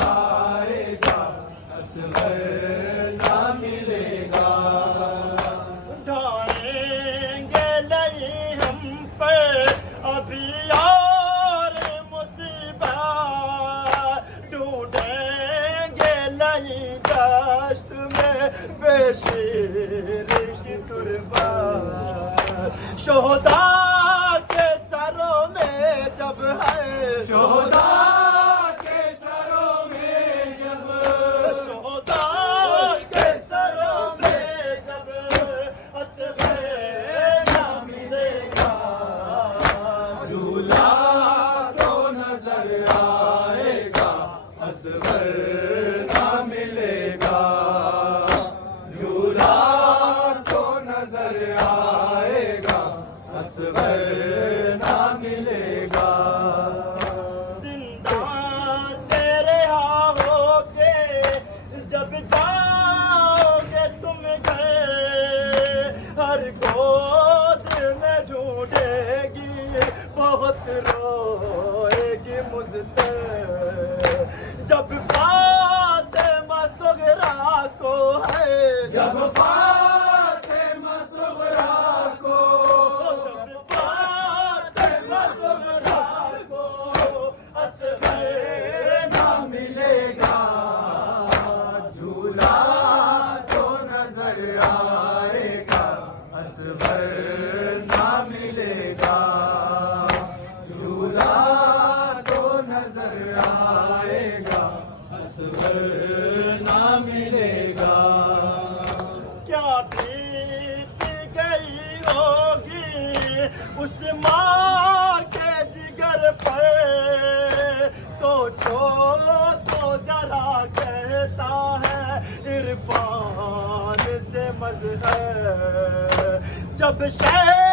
آئے گا اصغر نہ ملے گا ڈھائیں گے نہیں ہم پہ ابھی اور مصیبت ڈھونڈیں گے نہیں دشت میں بے شیر کی تربت شہداء کے سروں میں جب ہے شہداء کے سروں میں جب شہداء کے سروں میں جب اصغر نہ ملے گا جھولا تو نظر آئے گا اصغر نہ ملے گا جھولا تو نظر آئے گا اصغر نہ ملے گا زندہ سے رہا ہو کے جب جاؤ گے تم گھر ہر گود میں ڈھونڈے گی بہت روئے گی مضطر جب فاطمہ صغرا کو ہے جب فاطمہ صغرا کو جب فاطمہ صغرا کو اصغر نہ ملے گا جھولا تو نظر آئے گا اصغر نہ ملے گا جھولا تو نظر آئے گا اصغر نہ ملے گا کیا بیت گئی ہوگی اس ماں کے جگر پر سوچو تو ذرا کہتا ہے عرفان سے مظہر جب شہر